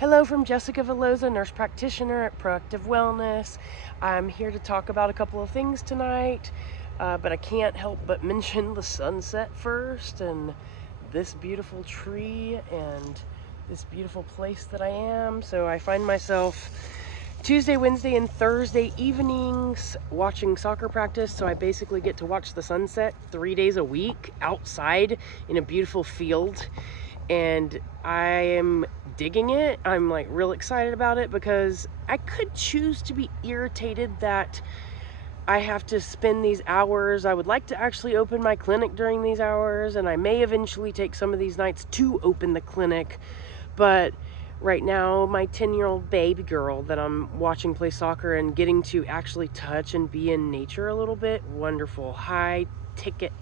Hello from Jessica Veloza, nurse practitioner at Proactive Wellness. I'm here to talk about a couple of things tonight, but I can't help but mention the sunset first and this beautiful tree and this beautiful place that I am. So I find myself Tuesday, Wednesday, and Thursday evenings watching soccer practice. So I basically get to watch the sunset 3 days a week outside in a beautiful field. And I am digging it. I'm like real excited about it because I could choose to be irritated that I have to spend these hours. I would like to actually open my clinic during these hours, and I may eventually take some of these nights to open the clinic. But right now, my 10-year-old baby girl that I'm watching play soccer and getting to actually touch and be in nature a little bit, wonderful. High ticket,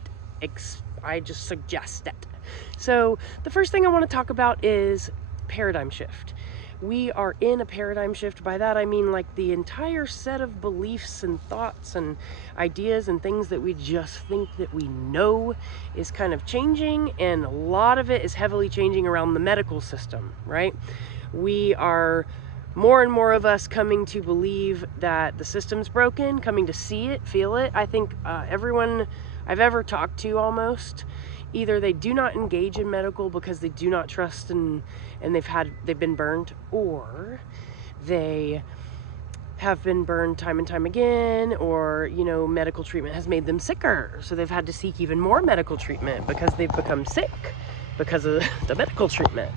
I just suggest it. So the first thing I want to talk about is paradigm shift. We are in a paradigm shift. By that I mean like the entire set of beliefs and thoughts and ideas and things that we just think that we know is kind of changing, and a lot of it is heavily changing around the medical system, right? We are more and more of us coming to believe that the system's broken, coming to see it, feel it. I think everyone I've ever talked to almost, either they do not engage in medical because they do not trust and they've been burned, or they have been burned time and time again, or medical treatment has made them sicker, so they've had to seek even more medical treatment because they've become sick because of the medical treatment.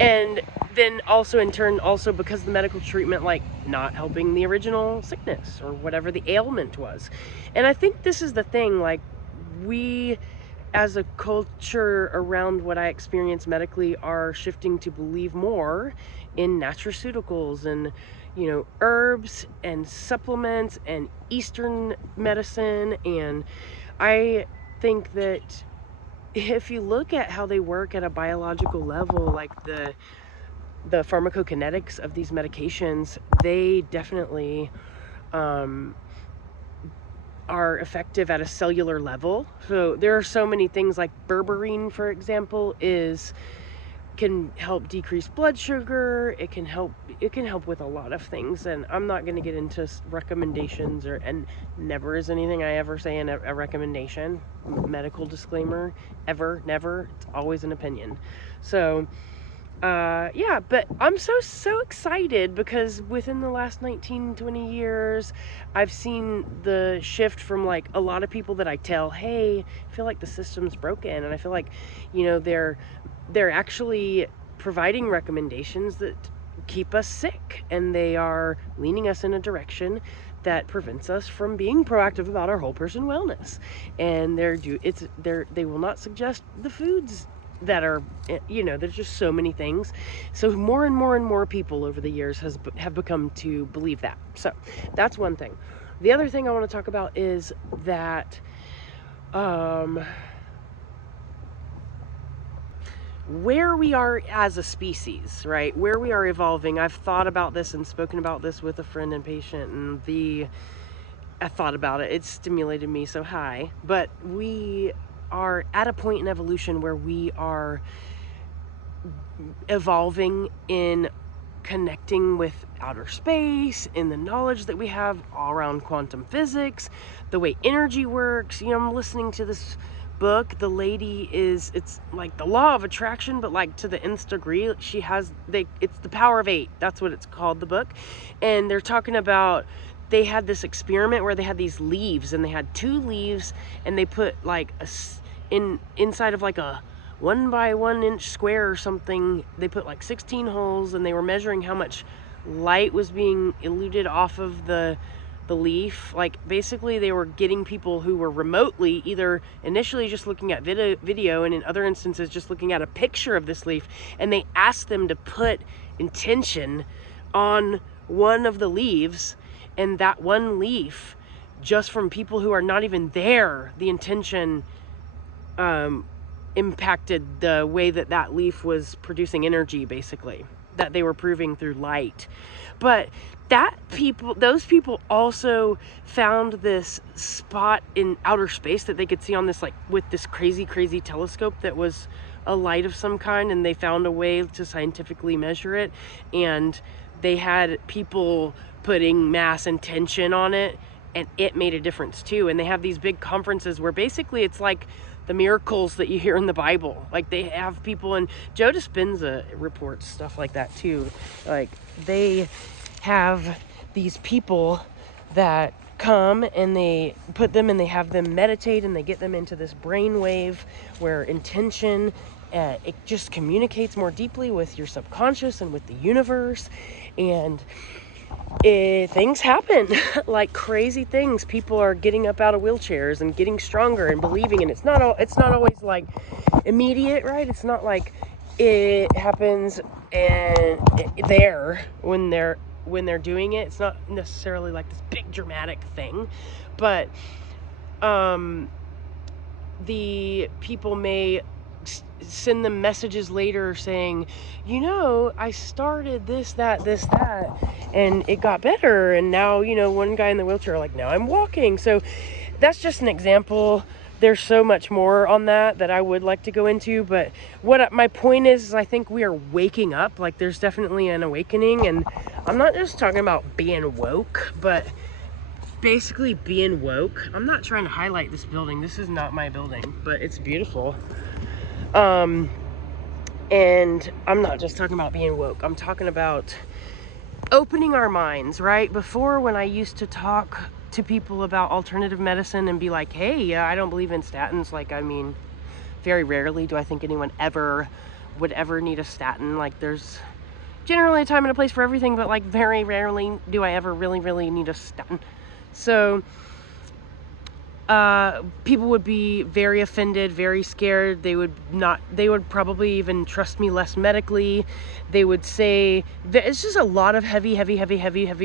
And then also in turn also because the medical treatment like not helping the original sickness or whatever the ailment was. And I think this is the thing, like we as a culture around what I experience medically are shifting to believe more in nutraceuticals and herbs and supplements and Eastern medicine. And I think that if you look at how they work at a biological level, like the pharmacokinetics of these medications, they definitely are effective at a cellular level. So there are so many things, like berberine, for example, can help decrease blood sugar. It can help with a lot of things, and I'm not going to get into recommendations, and never is anything I ever say in a recommendation. Medical disclaimer, ever, never. It's always an opinion. So yeah, but I'm so excited because within the last 19-20 years I've seen the shift from like a lot of people that I tell, hey, I feel like the system's broken, and I feel like they're actually providing recommendations that keep us sick, and they are leaning us in a direction that prevents us from being proactive about our whole person wellness. And they will not suggest the foods that are, there's just so many things. So more and more and more people over the years have become to believe that. So that's one thing. The other thing I want to talk about is that where we are as a species, right? Where we are evolving. I've thought about this and spoken about this with a friend and patient, and I thought about it. It stimulated me so high. But we are at a point in evolution where we are evolving in connecting with outer space, in the knowledge that we have all around quantum physics, the way energy works. I'm listening to this book. The lady it's like the law of attraction, but like to the nth degree. It's the power of 8. That's what it's called, the book. And they're talking about, they had this experiment where they had these leaves, and they had 2 leaves, and they put like inside of like a 1 by 1 inch square or something, they put like 16 holes, and they were measuring how much light was being eluted off of the leaf. Like basically they were getting people who were remotely either initially just looking at video and in other instances just looking at a picture of this leaf, and they asked them to put intention on one of the leaves, and that one leaf, just from people who are not even there, the intention impacted the way that leaf was producing energy, basically, that they were proving through light. But those people also found this spot in outer space that they could see on this, like with this crazy telescope that was a light of some kind, and they found a way to scientifically measure it, and they had people putting mass intention on it, and it made a difference too. And they have these big conferences where basically it's like the miracles that you hear in the Bible. Like, they have people, and Joe Dispenza reports stuff like that too. Like, they have these people that come and they put them and they have them meditate, and they get them into this brainwave where intention, it just communicates more deeply with your subconscious and with the universe, and things happen. Like crazy things. People are getting up out of wheelchairs and getting stronger and believing, and it's not always like immediate, right? It's not like it happens and when they're doing it. It's not necessarily like this big dramatic thing, but the people may send them messages later saying, I started this, that, and it got better, and now, one guy in the wheelchair, like, now I'm walking. So that's just an example. There's so much more on that I would like to go into, but my point is I think we are waking up. Like, there's definitely an awakening, and I'm not just talking about being woke, but basically being woke. I'm not trying to highlight this building. This is not my building, but it's beautiful. And I'm not just talking about being woke. I'm talking about opening our minds, right? Before, when I used to talk to people about alternative medicine and be like, hey, I don't believe in statins. Like, very rarely do I think anyone would ever need a statin. Like, there's generally a time and a place for everything, but like very rarely do I ever really, really need a statin. So people would be very offended, very scared. They would probably even trust me less medically. They would say that it's just a lot of heavy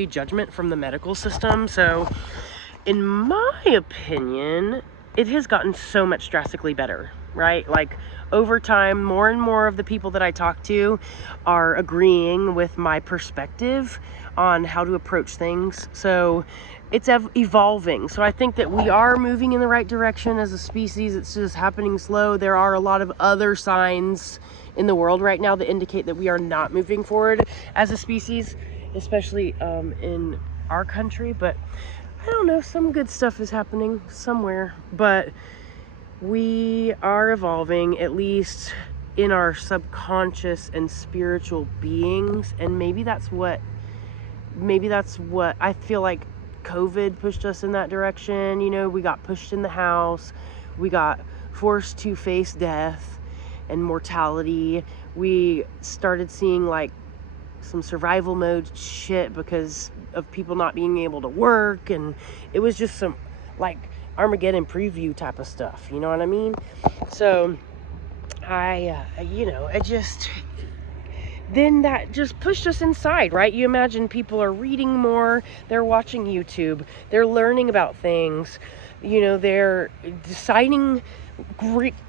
judgment from the medical system. So in my opinion, it has gotten so much drastically better, right? Like, over time, more and more of the people that I talk to are agreeing with my perspective on how to approach things. So it's evolving. So I think that we are moving in the right direction as a species. It's just happening slow. There are a lot of other signs in the world right now that indicate that we are not moving forward as a species, especially in our country. But I don't know, some good stuff is happening somewhere. But we are evolving, at least in our subconscious and spiritual beings. And maybe that's what I feel like COVID pushed us in that direction. We got pushed in the house. We got forced to face death and mortality. We started seeing like some survival mode shit because of people not being able to work. And it was just some like Armageddon preview type of stuff. You know what I mean? So then that just pushed us inside, right? You imagine people are reading more, they're watching YouTube, they're learning about things, they're deciding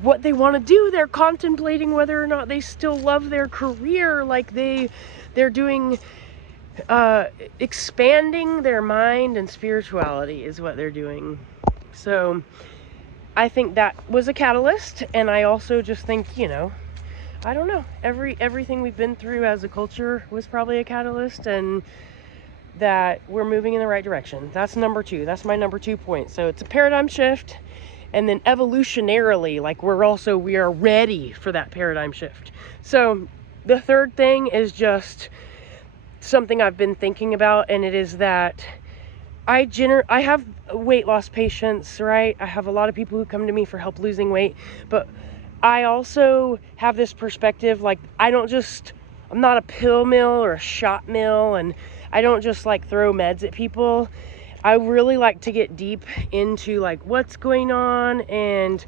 what they want to do, they're contemplating whether or not they still love their career, like they're doing, expanding their mind and spirituality is what they're doing. So I think that was a catalyst, and I also just think, I don't know, everything we've been through as a culture was probably a catalyst, and that we're moving in the right direction. That's number 2. That's my number 2 point. So it's a paradigm shift, and then evolutionarily, like we are ready for that paradigm shift. So the third thing is just something I've been thinking about, and it is that I have weight loss patients, right? I have a lot of people who come to me for help losing weight, but I also have this perspective, like, I'm not a pill mill or a shot mill, and I don't just like throw meds at people. I really like to get deep into like what's going on and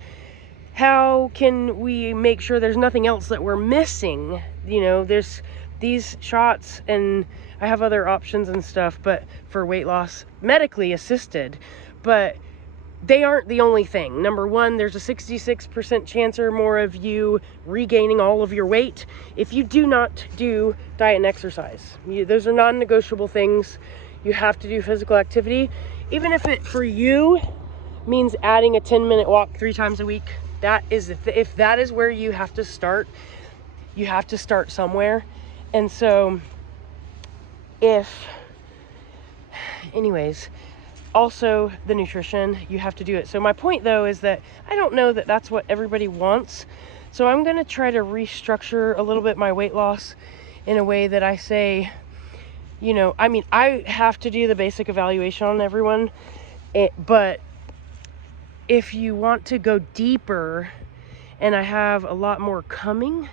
how can we make sure there's nothing else that we're missing. There's these shots, and I have other options and stuff, but for weight loss, medically assisted, but they aren't the only thing. Number 1, there's a 66% chance or more of you regaining all of your weight if you do not do diet and exercise. Those are non-negotiable things. You have to do physical activity, even if it for you means adding a 10-minute walk 3 times a week. That is, if that is where you have to start, you have to start somewhere. And so anyways, also the nutrition, you have to do it. So my point though is that I don't know that that's what everybody wants. So I'm going to try to restructure a little bit my weight loss in a way that I say, you know, I mean, I have to do the basic evaluation on everyone, but if you want to go deeper, and I have a lot more coming,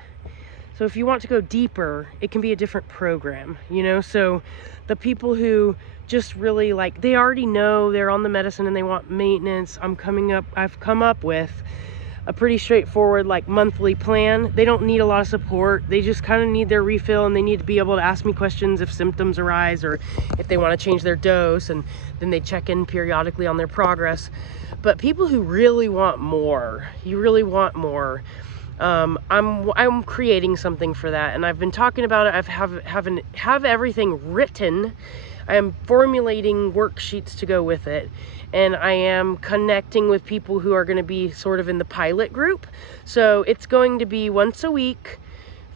so if you want to go deeper, it can be a different program, you know. So the people who just really like, they already know they're on the medicine and they want maintenance, I've come up with a pretty straightforward like monthly plan. They don't need a lot of support. They just kind of need their refill, and they need to be able to ask me questions if symptoms arise or if they want to change their dose, and then they check in periodically on their progress. But people who really want more, you really want more, I'm creating something for that, and I've been talking about it. I have everything written. I am formulating worksheets to go with it, and I am connecting with people who are going to be sort of in the pilot group. So it's going to be once a week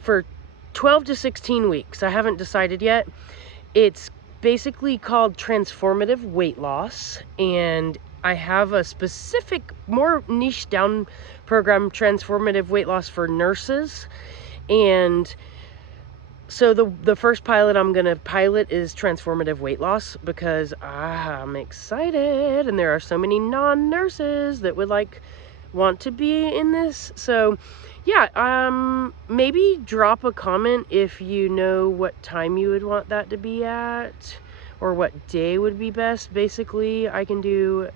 for 12 to 16 weeks. I haven't decided yet. It's basically called Transformative Weight Loss, and I have a specific, more niche down program, Transformative Weight Loss for nurses. And so the first pilot I'm going to pilot is Transformative Weight Loss, because I'm excited, and there are so many non-nurses that would want to be in this. So yeah, maybe drop a comment if you know what time you would want that to be at, or what day would be best. Basically, I can do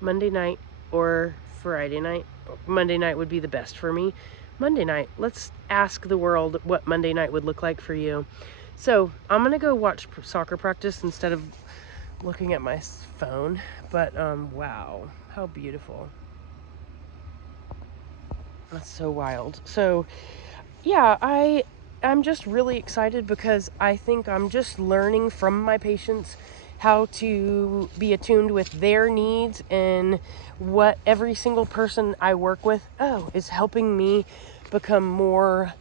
Monday night or Friday night. Monday night would be the best for me. Monday night. Let's ask the world what Monday night would look like for you. So I'm gonna go watch soccer practice instead of looking at my phone. But wow, how beautiful. That's so wild. So yeah, I'm just really excited, because I think I'm just learning from my patients how to be attuned with their needs, and what every single person I work with is helping me become more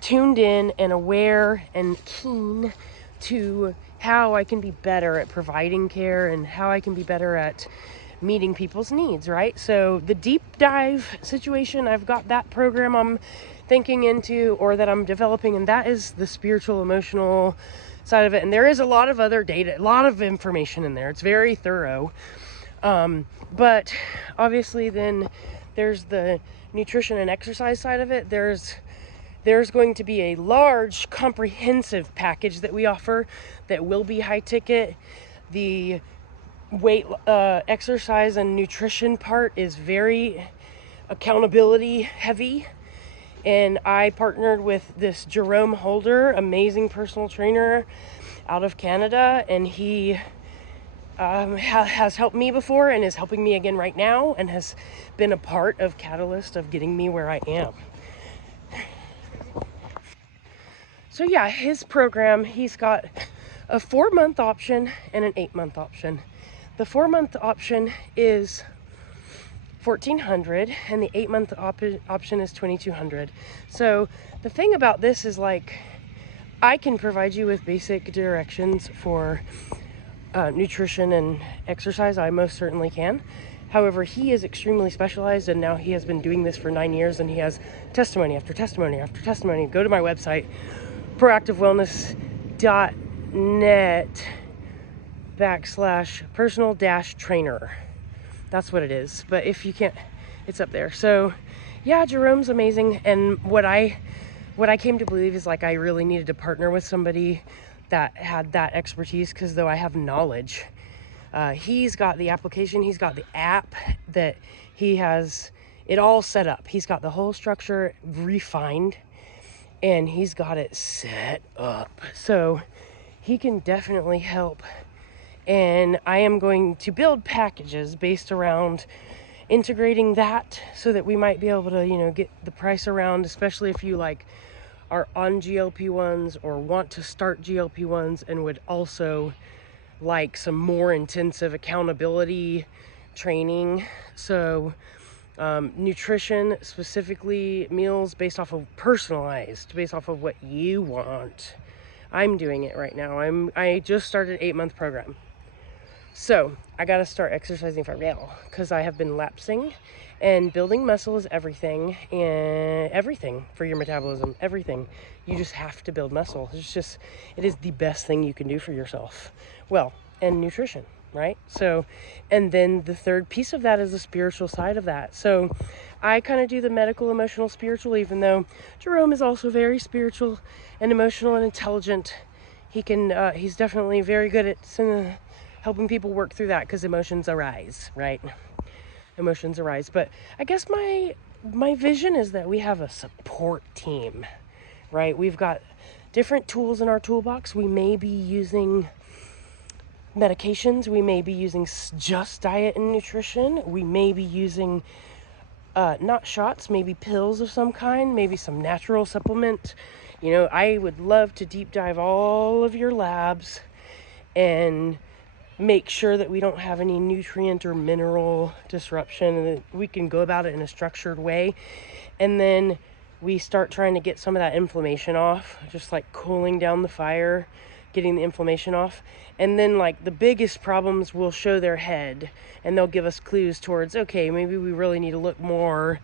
tuned in and aware and keen to how I can be better at providing care, and how I can be better at meeting people's needs, right? So the deep dive situation, I've got that program I'm thinking into, or that I'm developing, and that is the spiritual, emotional side of it. And there is a lot of other data, a lot of information in there. It's very thorough. But obviously then there's the nutrition and exercise side of it. There's going to be a large comprehensive package that we offer that will be high ticket. The weight, exercise and nutrition part is very accountability heavy. And I partnered with this Jerome Holder, amazing personal trainer out of Canada, and he has helped me before and is helping me again right now, and has been a part of catalyst of getting me where I am. So yeah, his program, he's got a 4-month option and an 8-month option. The 4-month option is $1,400, and the 8-month option is $2,200. So the thing about this is, I can provide you with basic directions for nutrition and exercise. I most certainly can. However, he is extremely specialized, and now he has been doing this for 9 years, and he has testimony after testimony after testimony. Go to my website, proactivewellness.net/personal-trainer. That's what it is. But if you can't, it's up there. So yeah, Jerome's amazing. And what I came to believe is, I really needed to partner with somebody that had that expertise, because though I have knowledge, he's got the application, he's got the app, that he has it all set up. He's got the whole structure refined, and he's got it set up. So he can definitely help. And I am going to build packages based around integrating that, so that we might be able to, get the price around, especially if you are on GLP-1s or want to start GLP-1s and would also like some more intensive accountability training. So Nutrition, specifically meals based off of personalized, based off of what you want. I'm doing it right now. I just started 8-month program. So I got to start exercising for real because I have been lapsing, and building muscle is everything, and everything for your metabolism, everything. You just have to build muscle. It is the best thing you can do for yourself. Well, and nutrition, right? So, and then the third piece of that is the spiritual side of that. So I kind of do the medical, emotional, spiritual, even though Jerome is also very spiritual and emotional and intelligent. He's definitely very good at helping people work through that, because emotions arise, right? Emotions arise. But I guess my vision is that we have a support team, right? We've got different tools in our toolbox. We may be using medications. We may be using just diet and nutrition. We may be using not shots, maybe pills of some kind, maybe some natural supplement. You know, I would love to deep dive all of your labs and make sure that we don't have any nutrient or mineral disruption, and that we can go about it in a structured way. And then we start trying to get some of that inflammation off, just like cooling down the fire, getting the inflammation off. And then like the biggest problems will show their head, and they'll give us clues towards, okay, maybe we really need to look more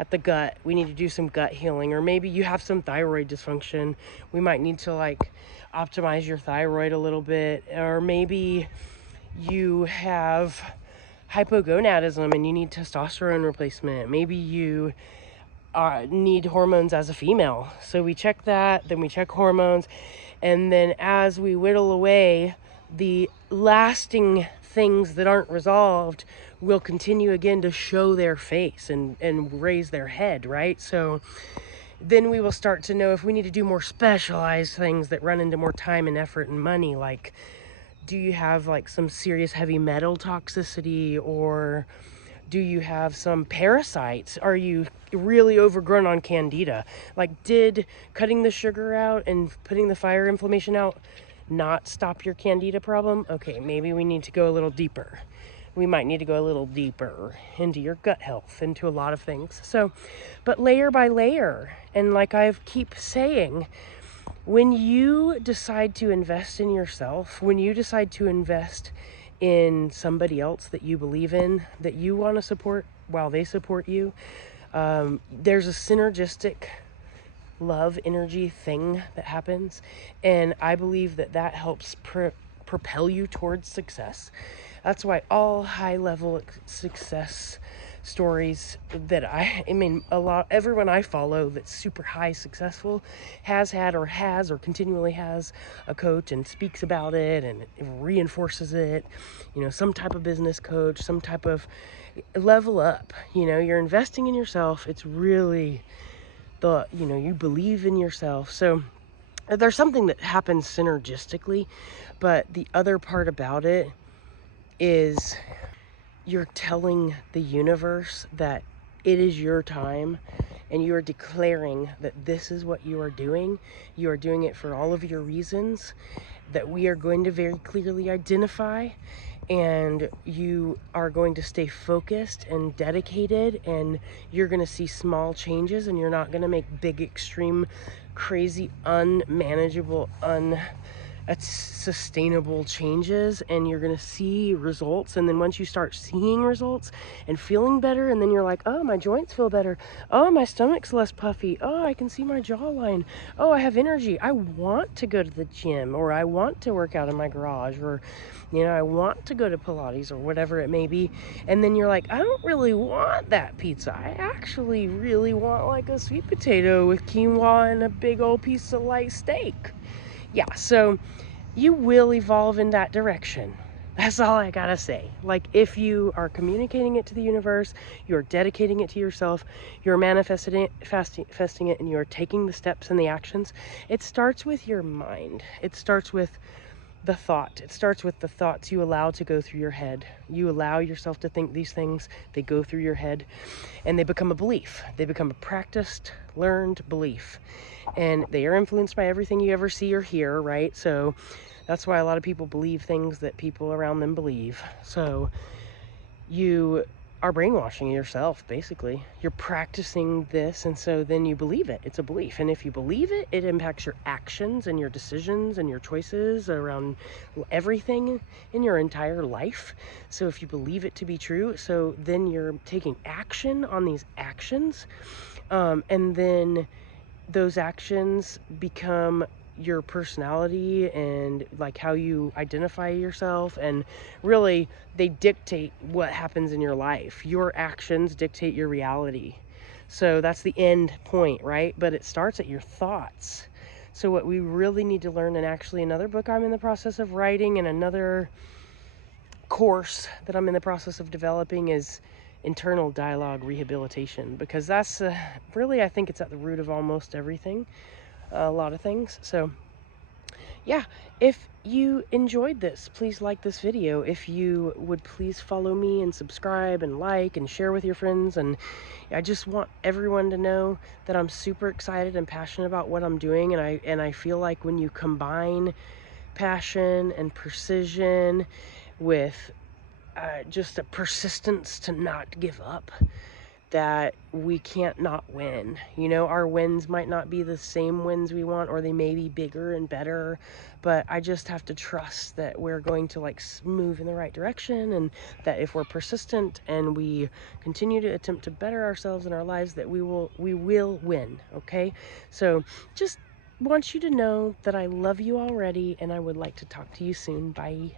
at the gut. We need to do some gut healing. Or maybe you have some thyroid dysfunction. We might need to like optimize your thyroid a little bit. Or maybe you have hypogonadism and you need testosterone replacement. Maybe you need hormones as a female. So we check that, then we check hormones, and then as we whittle away, the lasting things that aren't resolved will continue again to show their face and raise their head, right? So then we will start to know if we need to do more specialized things that run into more time and effort and money, like, do you have like some serious heavy metal toxicity, or do you have some parasites? Are you really overgrown on candida? Like, did cutting the sugar out and putting the fire inflammation out not stop your candida problem? Okay, maybe we need to go a little deeper. We might need to go a little deeper into your gut health, into a lot of things. So, but layer by layer, and like I keep saying, when you decide to invest in yourself, when you decide to invest in somebody else that you believe in, that you want to support while they support you, there's a synergistic love energy thing that happens. And I believe that helps propel you towards success. That's why all high level success stories that I mean, everyone I follow that's super high successful has had or continually has a coach and speaks about it and reinforces it. You know, some type of business coach, some type of level up. You know, you're investing in yourself. It's really you believe in yourself. So there's something that happens synergistically, but the other part about it is you're telling the universe that it is your time, and you are declaring that this is what you are doing. You are doing it for all of your reasons that we are going to very clearly identify, and you are going to stay focused and dedicated, and you're going to see small changes, and you're not going to make big, extreme, crazy, unmanageable, sustainable changes, and you're gonna see results. And then once you start seeing results and feeling better, and then you're like, oh, my joints feel better, oh, my stomach's less puffy, oh, I can see my jawline, oh, I have energy, I want to go to the gym, or I want to work out in my garage, or I want to go to Pilates, or whatever it may be. And then you're like, I don't really want that pizza, I actually really want like a sweet potato with quinoa and a big old piece of light steak. Yeah, so you will evolve in that direction. That's all I gotta say. Like, if you are communicating it to the universe, you're dedicating it to yourself, you're manifesting it, and you're taking the steps and the actions, it starts with your mind. It starts with the thought. It starts with the thoughts you allow to go through your head. You allow yourself to think these things, they go through your head, and they become a belief. They become a practiced, learned belief. And they are influenced by everything you ever see or hear, right? So that's why a lot of people believe things that people around them believe. So you are brainwashing yourself, basically. You're practicing this, and so then you believe it. It's a belief. And if you believe it, it impacts your actions and your decisions and your choices around everything in your entire life. So if you believe it to be true, so then you're taking action on these actions. And then those actions become your personality and like how you identify yourself, and really they dictate what happens in your life. Your actions dictate your reality. So that's the end point, right? But it starts at your thoughts. So what we really need to learn, and actually another book I'm in the process of writing and another course that I'm in the process of developing, is internal dialogue rehabilitation, because that's really, I think it's at the root of almost everything, a lot of things. So yeah, if you enjoyed this, please like this video. If you would please follow me and subscribe and like and share with your friends. And I just want everyone to know that I'm super excited and passionate about what I'm doing, and I feel like when you combine passion and precision with just a persistence to not give up, that we can't not win. You know, our wins might not be the same wins we want, or they may be bigger and better, but I just have to trust that we're going to like move in the right direction, and that if we're persistent and we continue to attempt to better ourselves in our lives, that we will win. Okay, so just want you to know that I love you already, and I would like to talk to you soon. Bye.